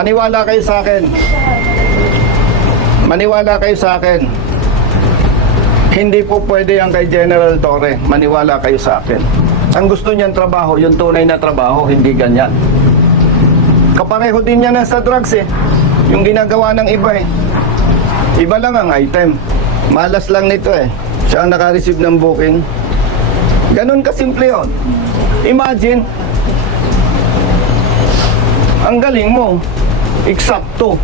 Maniwala kayo sa akin. Maniwala kayo sa akin. Hindi po pwede yan kay General Torre. Maniwala kayo sa akin. Ang gusto niyan trabaho, yung tunay na trabaho, hindi ganyan. Kapareho din yan sa drugs eh. Yung ginagawa ng iba eh. Iba lang ang item. Malas lang nito eh. Siya ang naka-receive ng booking. Ganun kasimple yun. Imagine, ang galing mo. Eksakto.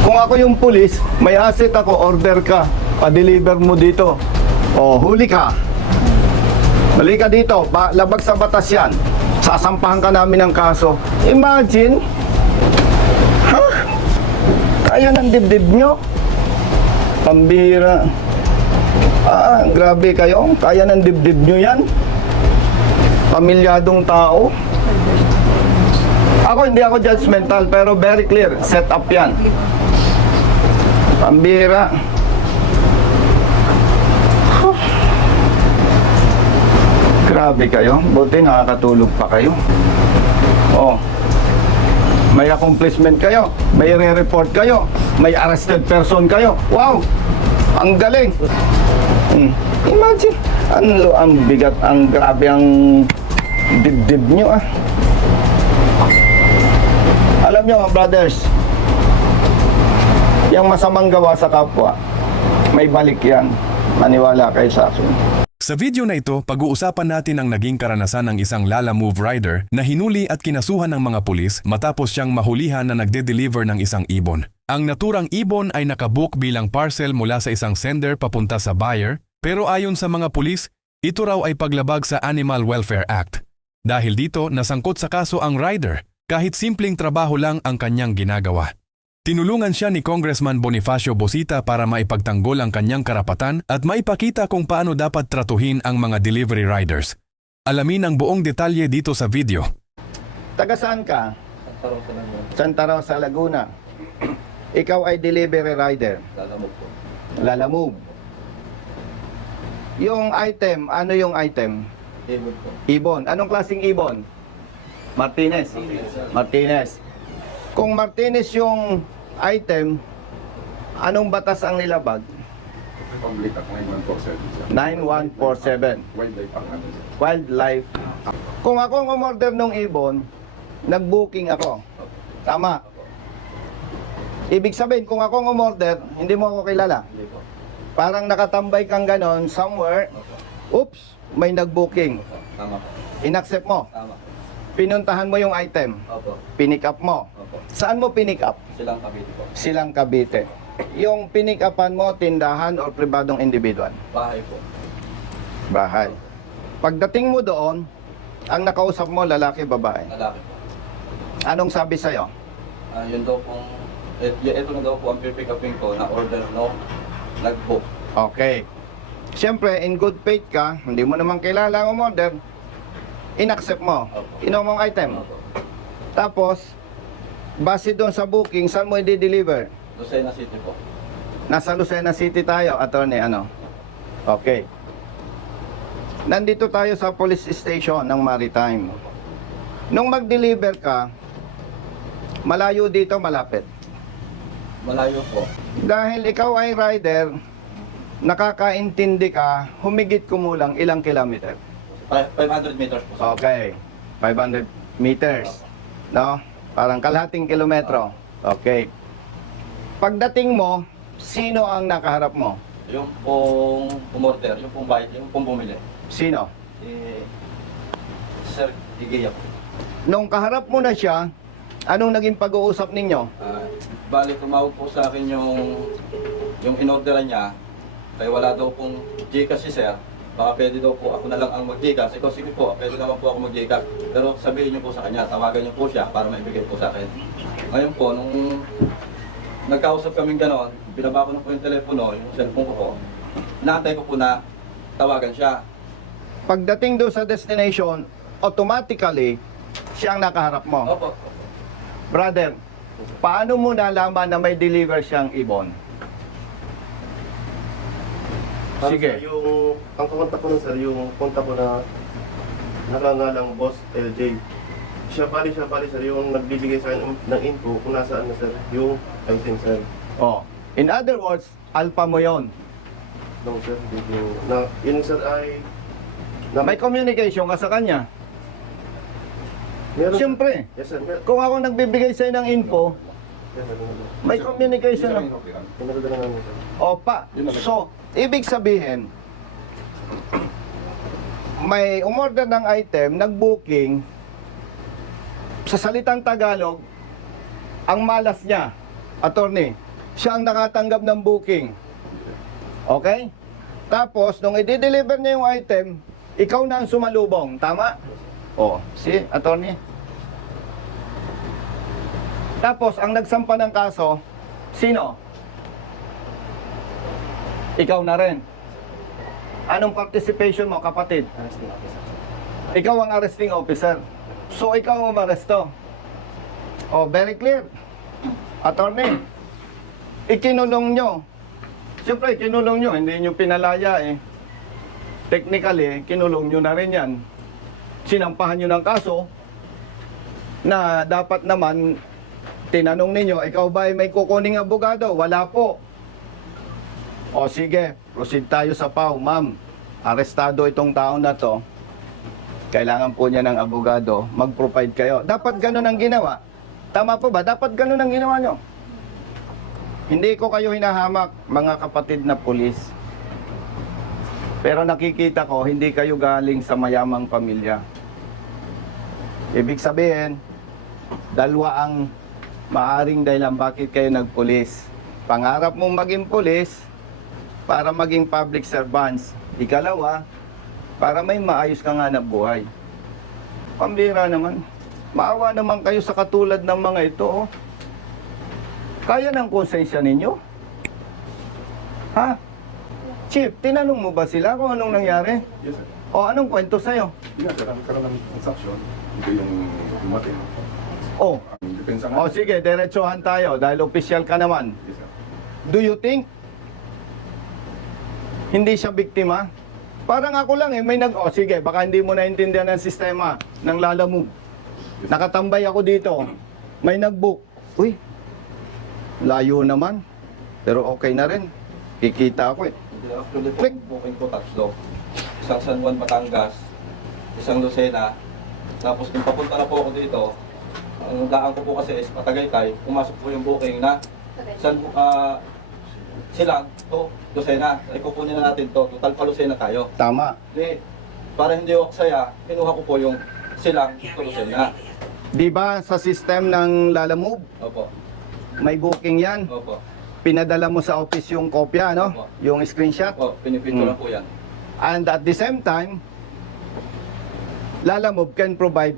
Kung ako yung pulis, may asset ako, order ka. Pa-deliver mo dito. O, huli ka. Huli ka dito. Labag sa batas yan. Sasampahan ka namin ng kaso. Imagine. Ha? Kaya ng dibdib nyo? Pambira. Grabe kayo. Kaya ng dibdib nyo yan? Pamilyadong tao. Ako hindi ako judgmental pero very clear. Set up yan. Pambira. Grabe kayo. Buti nakakatulog pa kayo. Oh. May accomplishment kayo. May re-report kayo. May arrested person kayo. Wow! Ang galing. Imagine. Ang bigat, ang grabe ang dibdib nyo ah. Alam nyo brothers, yung masamang gawa sa kapwa, may balik yan. Maniwala kayo sa akin. Sa video na ito, pag-uusapan natin ang naging karanasan ng isang Lalamove rider na hinuli at kinasuhan ng mga pulis matapos siyang mahulihan na nagde-deliver ng isang ibon. Ang naturang ibon ay nakabook bilang parcel mula sa isang sender papunta sa buyer, pero ayon sa mga pulis, ito raw ay paglabag sa Animal Welfare Act. Dahil dito, nasangkot sa kaso ang rider kahit simpleng trabaho lang ang kanyang ginagawa. Tinulungan siya ni Congressman Bonifacio Bosita para maipagtanggol ang kanyang karapatan at maipakita kung paano dapat tratuhin ang mga delivery riders. Alamin ang buong detalye dito sa video. Taga saan ka? Santa Rosa, Laguna. Ikaw ay delivery rider. Lalamove po. Lalamove. Yung item, ano yung item? Ibon po. Ibon. Anong klaseng ibon? Martinez. Martinez. Kung Martinez yung item, anong batas ang nilabag? Public Act 9147. 9147. Wildlife Act natin. Wildlife. Kung ako ang umorder ng ibon, nag-booking ako. Tama. Ibig sabihin, kung ako ang umorder, hindi mo ako kilala. Hindi po. Parang nakatambay kang ganon somewhere. Oops, may nag-booking. Tama po. Inaccept mo. Tama. Pinuntahan mo yung item. Opo. Pinick up mo. Opo. Saan mo pinick up? Silang Cavite po. Silang Cavite. Yung pinick upan mo, tindahan o pribadong individual? Bahay po. Bahay. Pagdating mo doon, ang nakausap mo, lalaki, babae. Lalaki po. Anong sabi sa'yo? Yun daw pong, ito na daw po ang pick upin ko na order no nag-book. Okay. Siyempre, in good faith ka, hindi mo naman kilala ang umorder, in-accept mo. Opo. Inom mong item. Opo. Tapos, base doon sa booking, saan mo i-deliver? Lucena City po. Nasa Lucena City tayo, attorney, ano? Okay. Nandito tayo sa police station ng Maritime. Nung mag-deliver ka, malayo dito, malapit. Malayo po. Dahil ikaw ay rider, nakakaintindi ka, humigit kumulang ilang kilometer. 500 meters po. Okay. 500 meters. No? Parang kalahating kilometro. Okay. Pagdating mo, sino ang nakaharap mo? Yung pong umorder, yung pong bayad, yung pong bumili. Sino? Si Sir Igiya po. Nung kaharap mo na siya, anong naging pag-uusap ninyo? Bali, tumawag po sa akin yung inorderan niya. Kaya wala daw pong Gcash si Sir. Baka pwede daw po ako na lang ang mag-Gcash. Ikaw, sige po, pwede naman po ako mag-Gcash. Pero sabihin niyo po sa kanya, tawagan niyo po siya para maibigay po sa akin. Ngayon po, nung nagkausap kaming gano'n, binaba ko na po yung telepono, yung cellphone ko po. Inaantay ko po na tawagan siya. Pagdating doon sa destination, automatically, siya ang nakaharap mo. Opo. Brother, paano mo nalaman na may deliver siyang ibon? Sige. Sir, ang kumontak ko nun sir, yung kontak ko na nakangalang Boss LJ. Siya pali sir, yung nagbibigay sa akin ng info kung nasaan na sir, yung item sir. Oh. In other words, alpha mo yon. No sir, video. Na, yun sir ay... May communication ka sa kanya. Meron, sir. Siyempre, Yes sir, kung ako nagbibigay sa'yo ng info, Yes sir, may communication na. pinagdala namin sir. Opa. So, ibig sabihin, may umorder ng item, nag-booking, sa salitang Tagalog, ang malas niya, attorney, siya ang nakatanggap ng booking. Okay? Tapos, nung i-deliver niya yung item, ikaw na ang sumalubong. Tama? O, si attorney. Tapos, ang nagsampa ng kaso, sino? Ikaw na rin. Anong participation mo, kapatid? Ikaw ang arresting officer. So, ikaw ang umaresto. Oh, very clear. Attorney, ikinulong nyo. Siyempre, kinulong nyo. Hindi nyo pinalaya eh. Technically, kinulong nyo na rin yan. Sinampahan nyo ng kaso na dapat naman tinanong ninyo, ikaw ba ay may kukuning abogado? Wala po. O sige, proceed tayo sa PAW. Ma'am, arestado itong tao na to. Kailangan po niya ng abogado. Mag-provide kayo. Dapat ganun ang ginawa. Tama po ba? Dapat ganun ang ginawa nyo. Hindi ko kayo hinahamak, mga kapatid na pulis. Pero nakikita ko, hindi kayo galing sa mayamang pamilya. Ibig sabihin, dalawa ang maaring dahilan bakit kayo nagpulis. Pangarap mong maging pulis para maging public servants. Ikalawa, para may maayos ka nga na buhay. Pambira naman. Maawa naman kayo sa katulad ng mga ito. Oh. Kaya ng konsensya ninyo? Ha? Chief, tinanong mo ba sila kung anong nangyari? Yes sir. O anong kwento sa'yo? Hindi nga sir, ang karoon ng transaction, ito yung dumating. Oh, Ang depensa o sige, diretsohan tayo dahil official ka naman. Yes sir. Do you think hindi siya biktima? Parang ako lang eh, may sige, baka hindi mo naintindihan ang sistema ng Lala Move. Nakatambay ako dito, may nag-book. Uy, layo naman. Pero okay na rin. Kikita ako eh. Hindi, actually po, Click. booking ko tatlo. Isang San Juan, Batangas, isang Lucena, tapos kung papunta na po ako dito, ang daan ko po kasi is Patagaytay, pumasok po yung booking na Silang to Lucena. Ay kukunin na natin to, total pa Lucena tayo. Tama. Di, para hindi ako saya, kinuha ko po yung Silang to Lucena. Di ba sa system ng Lala Move, Opo, may booking yan? opo, Pinadala mo sa office yung kopya, no? Opo. Yung screenshot. opo, pinipicture Mm. na po yan. And at the same time, Lala Move can provide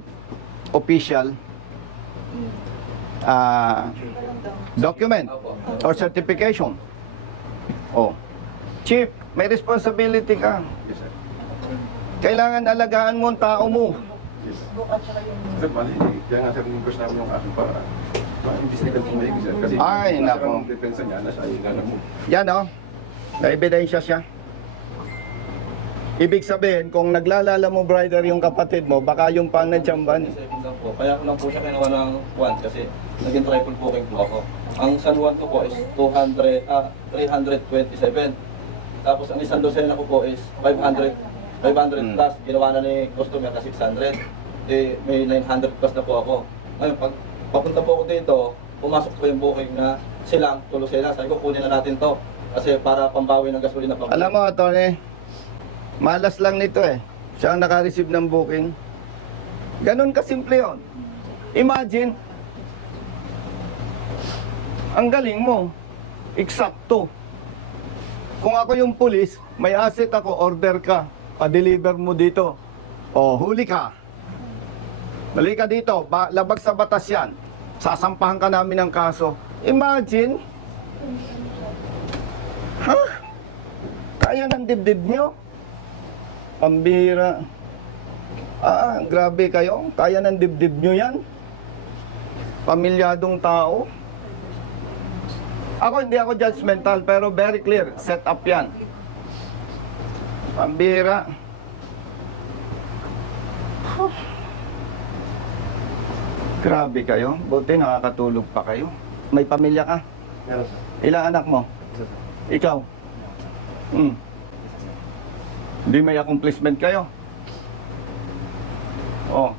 official document Opo. or certification. Oh. Chief, may responsibility ka. Yes sir. Kailangan alagaan mo ang tao mo. Yes sir. Sir, bali, kaya nga sir, reimburse namin yung aking para ma-investigate kung may sir. Kasi Ay, nasa nako. ang depensa niya, nasa yung anak mo. Yan oh. Na-ebidensya siya. Ibig sabihin, kung naglalala mo brider yung kapatid mo, baka yung pang nadjamban. Second lang po. Kaya ko lang po siya kinuha ng Juan kasi naging triple booking po ako. Ang San Juan ko po is 327. Tapos ang isang Lucena ko po is 500 plus. Ginawa na ni customer na 600. Eh, may 900 plus na po ako. Ngayon, pag papunta po ako dito, pumasok po yung booking na Silang to Lucena. Sabi ko, kunin na natin to. Kasi para pambawi ng gasolina pa. Alam mo, Tony, malas lang nito eh. Siya ang naka-receive ng booking. Ganun kasimple yun. Imagine, ang galing mo, eksakto. Kung ako yung pulis, may asset ako, order ka, pa-deliver mo dito. O, huli ka. Balik ka dito, labag sa batas yan. Sasampahan ka namin ng kaso. Imagine, ha? Kaya ng dibdib nyo? Pambira. Grabe kayo. Kaya ng dibdib nyo yan? Pamilyadong tao. Ako hindi ako judgmental pero very clear. Set up yan. Pambira. Grabe kayo. Buti nakakatulog pa kayo. May pamilya ka? Meron sir. Ilang anak mo? Isa sir. Ikaw? Hindi may accomplishment kayo? Oh.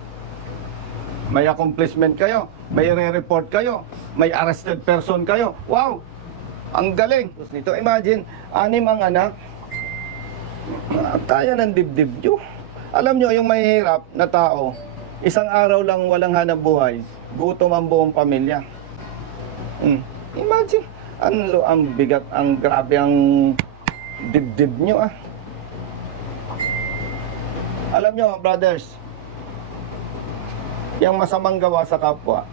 May accomplishment kayo? May re-report kayo? May arrested person kayo? Wow! Ang galing! Nito, imagine, 6 ang anak. Kaya ng dibdib nyo. Alam nyo, yung mahihirap na tao, isang araw lang walang hanap buhay, gutom ang buong pamilya. Imagine, ang bigat, ang grabe ang dibdib nyo ah. Alam nyo, brothers, yung masamang gawa sa kapwa,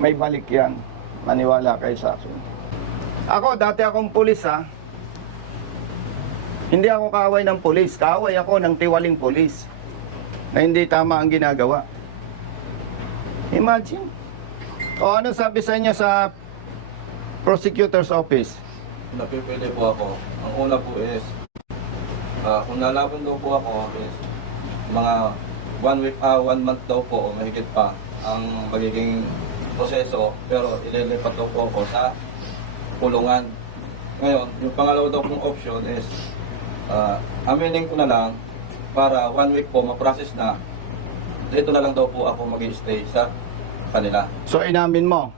may balik yan. Maniwala kayo sa akin. Ako, dati akong pulis ha. Hindi ako kaaway ng pulis. Kaaway ako ng tiwaling pulis na hindi tama ang ginagawa. Imagine. O ano sabi sa inyo sa prosecutor's office? Napipili po ako. Ang una po is, kung lalaban daw po ako is mga 1 month daw po o mahigit pa ang magiging proseso, pero ililipat daw po ako sa kulungan. Ngayon, yung pangalawa daw pong option is aminin ko na lang para 1 week po ma-process na. Dito na lang daw po ako mag-stay sa kanila. So inamin mo?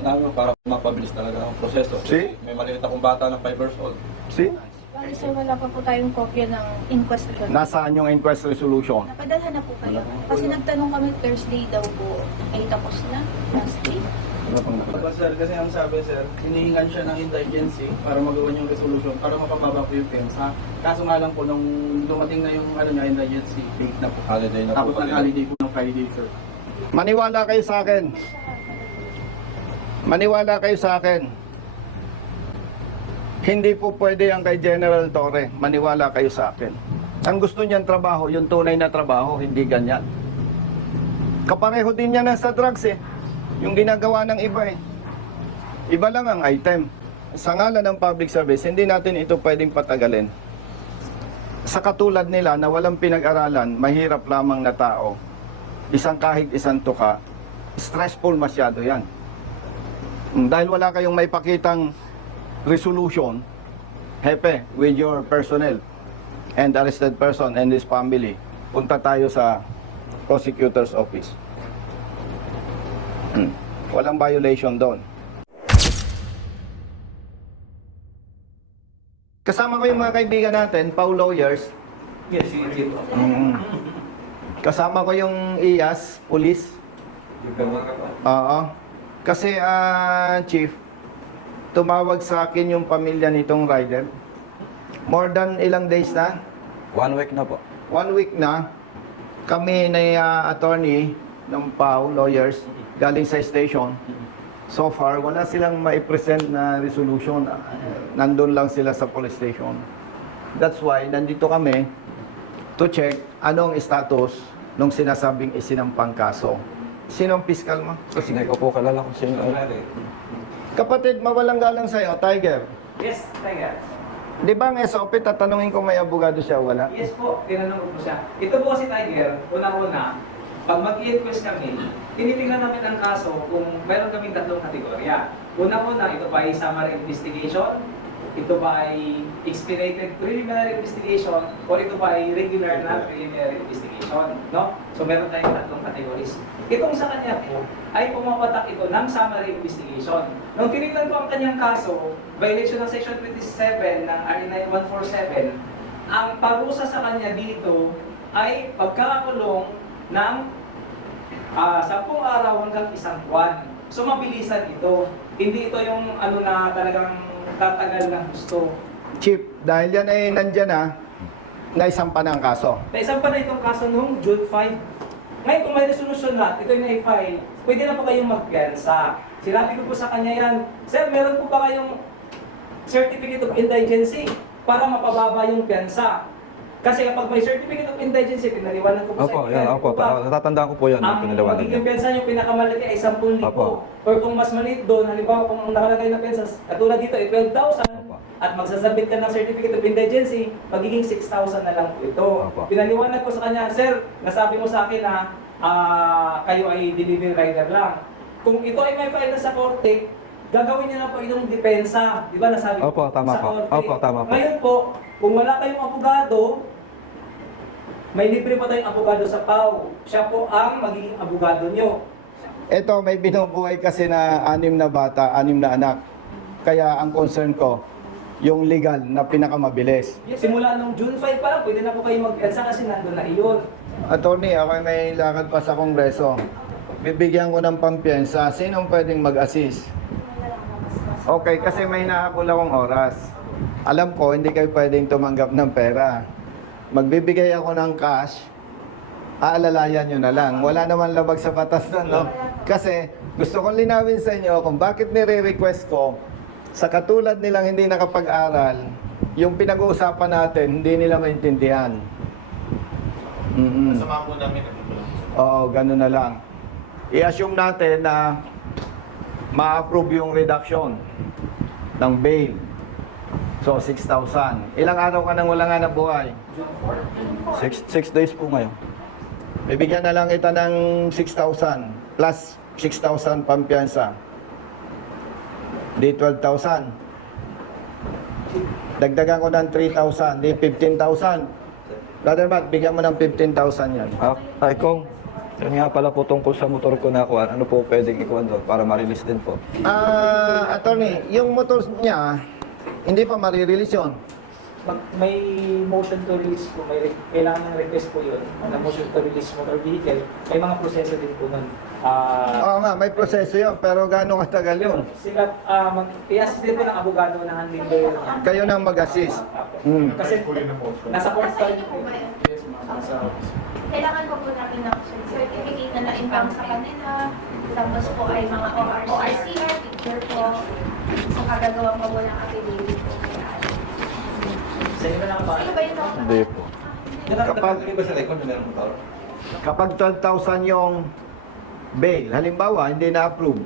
Sinabi ko para mapabilis talaga ang proseso. See? May maliit akong bata ng 5 years old. See? Bali sir, wala pa po tayong kopya ng inquest report. Nasaan yung inquest resolution? Napadalhan na po kayo. Kasi nagtanong kami Thursday daw po ay tapos na last day. Sir, kasi ang sabi sir, hinihingan siya ng indigency para magawa yung resolution para mapababa po yung pensa. Kaso nga lang po nung dumating na yung indigency, date na po. Holiday na Tapos po. nag-holiday po ng Friday sir. Maniwala kayo sa akin. Maniwala kayo sa akin. Hindi po pwede ang kay General Torre. Maniwala kayo sa akin. Ang gusto niyan trabaho, yung tunay na trabaho, hindi ganyan. Kapareho din niya na sa drugs eh. Yung ginagawa ng iba eh. Iba lang ang item. Sa ngalan ng public service, hindi natin ito pwedeng patagalin. Sa katulad nila na walang pinag-aralan, mahirap lamang na tao, isang kahig, isang tuka, stressful masyado yan. Dahil wala kayong may pakitang resolution, hepe, with your personnel and arrested person and his family, punta tayo sa prosecutor's office. Walang violation doon. Kasama ko yung mga kaibigan natin, Pau Lawyers. Yes, sige po. Kasama ko yung IAS, police. Oo. Kasi, Chief, tumawag sa akin yung pamilya nitong rider. More than ilang days na? 1 week na po. 1 week na. Kami na attorney ng Pau Lawyers galing sa station. So far, wala silang mai-present na resolution. Nandun lang sila sa police station. That's why, nandito kami to check anong status nung sinasabing isinampang kaso. Sinong piskal mo? Hindi ko po kalala kung sino. Kapatid, mawalang galang sa'yo, Tiger. Yes, Tiger. Di ba ang SOP, tatanungin ko may abogado siya, wala? Yes po, tinanong ko po siya. Ito po si Tiger, unang-una, pag mag-i-inquest kami, tinitingnan namin ang kaso kung meron kaming 3 kategorya. Unang-una, ito pa ay summary investigation, ito ba ay expedited preliminary investigation, or ito ba ay regular na preliminary investigation, no? So meron tayong 3 categories. Itong sa kanya po, ay pumapatak ito ng summary investigation. Nung tinignan ko ang kanyang kaso, violation ng Section 27 ng RA 9147, ang parusa sa kanya dito ay pagkakakulong ng 10 araw hanggang 1 buwan. So mabilisan ito. Hindi ito yung ano na talagang tatagal ng gusto. Chief, dahil yan ay nandyan na, naisampa na ang kaso. Naisang pa na itong kaso noong June 5. Ngayon kung may resolution na, ito yung na-file, pwede na po kayong magpiyansa. Sinabi ko po sa kanya yan, Sir, meron po ba kayong certificate of indigency para mapababa yung piyansa? Kasi kapag may certificate of indigency, pinaliwanag ko po Opo, sa yan, opo. Natatandaan ko po yan. ang Pinaliwanag magiging niya. pensa yung pinakamalaki ay 10,000. Opo. Or kung mas maliit doon, halimbawa kung ang nakalagay na pensa, katulad dito ay 12,000, Opo. at magsasabit ka ng certificate of indigency, magiging 6,000 na lang po ito. Opo. Pinaliwanag ko sa kanya, Sir, nasabi mo sa akin na kayo ay delivery rider lang. Kung ito ay may file na sa korte, gagawin niyo na po itong depensa. Di ba nasabi ko Opo, tama sa po. korte? Opo, tama po. Ngayon po, kung wala kayong abogado, may libre pa tayong abogado sa PAW. Siya po ang magiging abogado niyo. Ito, may binubuhay kasi na 6 na bata, 6 na anak. Kaya ang concern ko, yung legal na pinakamabilis. Simula nung June 5 pa lang, pwede na po kayo mag-EDSA kasi nandun na iyon. Attorney, ako ay may lakad pa sa Kongreso. Bibigyan ko ng pampiyansa. Sinong pwedeng mag-assist? Okay, kasi may nahabol akong oras. Alam ko, hindi kayo pwedeng tumanggap ng pera. Magbibigay ako ng cash, aalalayan nyo na lang. Wala naman labag sa batas na, no? Kasi gusto kong linawin sa inyo kung bakit nire-request ko sa katulad nilang hindi nakapag-aral, yung pinag-uusapan natin, hindi nila maintindihan. Masama po namin Oo, ganun na lang. I-assume natin na ma-approve yung reduction ng bail. So, 6,000. Ilang araw ka nang wala nga na buhay? 6 days po ngayon. Bibigyan na lang kita ng 6,000 plus 6,000 pampiyansa. Di 12,000. Dagdagan ko ng 3,000. Di 15,000. Brother Matt, bigyan mo ng 15,000 yan. Ay, kung yun nga pala po tungkol sa motor ko na kuha, ano po pwedeng ikuha doon para ma-release din po? Attorney, yung motor niya, hindi pa marirelease yun. May motion to release po, kailangan ng request po yun, na motion to release motor vehicle. May mga proseso din po nun. Oo nga, may proseso yun, pero gaano katagal yun? Sila, i-assist din po ng abogado na handling lawyer niya. Kayo nang mag-assist. Kasi nasa court pa rin po. Yes, ma'am. Kailangan ko po namin ng certificate na na-impang sa kanila. Tapos po ay mga ORCR, picture po. So, kagagawa ko po ng affidavit po. Sa inyo na lang ba? Ano ba yun? Hindi po. Nakalagay ba sa record na meron motor? Kapag 12,000 yung bail, halimbawa, hindi na-approve,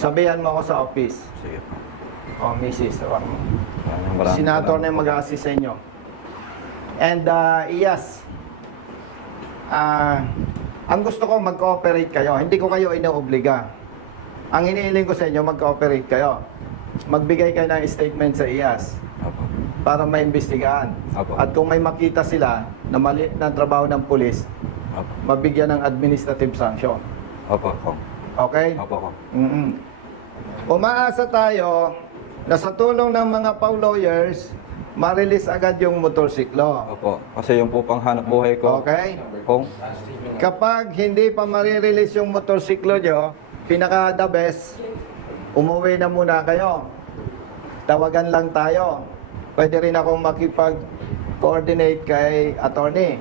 sabihan mo ako sa office. Sige po. O, Mrs. Maraming Senator na salamat yung po. mag-assist sa inyo. And yes, ang gusto ko mag-cooperate kayo. Hindi ko kayo inoobliga. Ang iniiling ko sa inyo, mag-cooperate kayo. Magbigay kayo ng statement sa IAS Opo. para maimbestigahan. Apo. At kung may makita sila na mali na trabaho ng pulis, Opo. mabigyan ng administrative sanction. Opo, kung. Okay? Opo, kung. Umaasa tayo na sa tulong ng mga PAW lawyers, ma-release agad yung motorsiklo. Opo. Kasi yung po pang hanap buhay ko. Okay? Kung. Kapag hindi pa ma-release yung motorsiklo nyo, pinaka-the best, umuwi na muna kayo. Tawagan lang tayo. Pwede rin akong makipag-coordinate kay attorney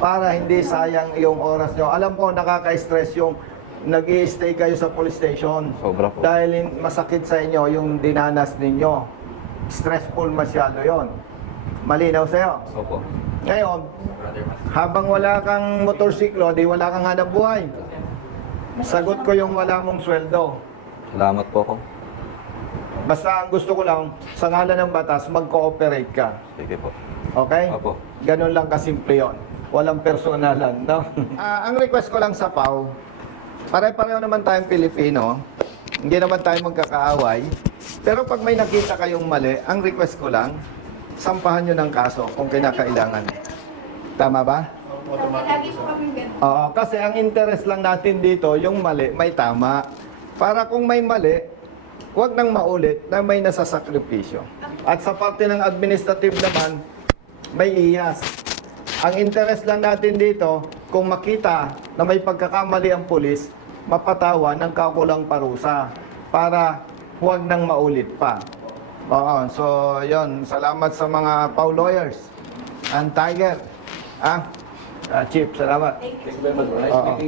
para hindi sayang yung oras nyo. Alam ko, nakaka-stress yung nag-i-stay kayo sa police station. Sobra po. Dahil masakit sa inyo yung dinanas ninyo. Stressful masyado yon. Malinaw sa'yo. Opo. Ngayon, habang wala kang motorsiklo, di wala kang hanap buhay. Sagot ko yung wala mong sweldo. Salamat po, kung. Basta ang gusto ko lang, sa ngalan ng batas, mag-cooperate ka. Sige po. Okay? Opo. Ganun lang kasimple yun. Walang personalan, no? Ang request ko lang sa PAW, pare-pareho naman tayong Pilipino, hindi naman tayo magkakaaway, pero pag may nakita kayong mali, ang request ko lang, sampahan nyo ng kaso kung kinakailangan. Tama ba? Lagi po kami ganun. Oo, kasi ang interest lang natin dito, yung mali, may tama. Para kung may mali, huwag nang maulit na may nasasakripisyo. At sa parte ng administrative naman, may iyas. Ang interest lang natin dito, kung makita na may pagkakamali ang pulis, mapatawa ng kakulang parusa para huwag nang maulit pa. Oo, so yon. Salamat sa mga PAW lawyers. And Tiger. Chief, salamat. Thank you. Oo.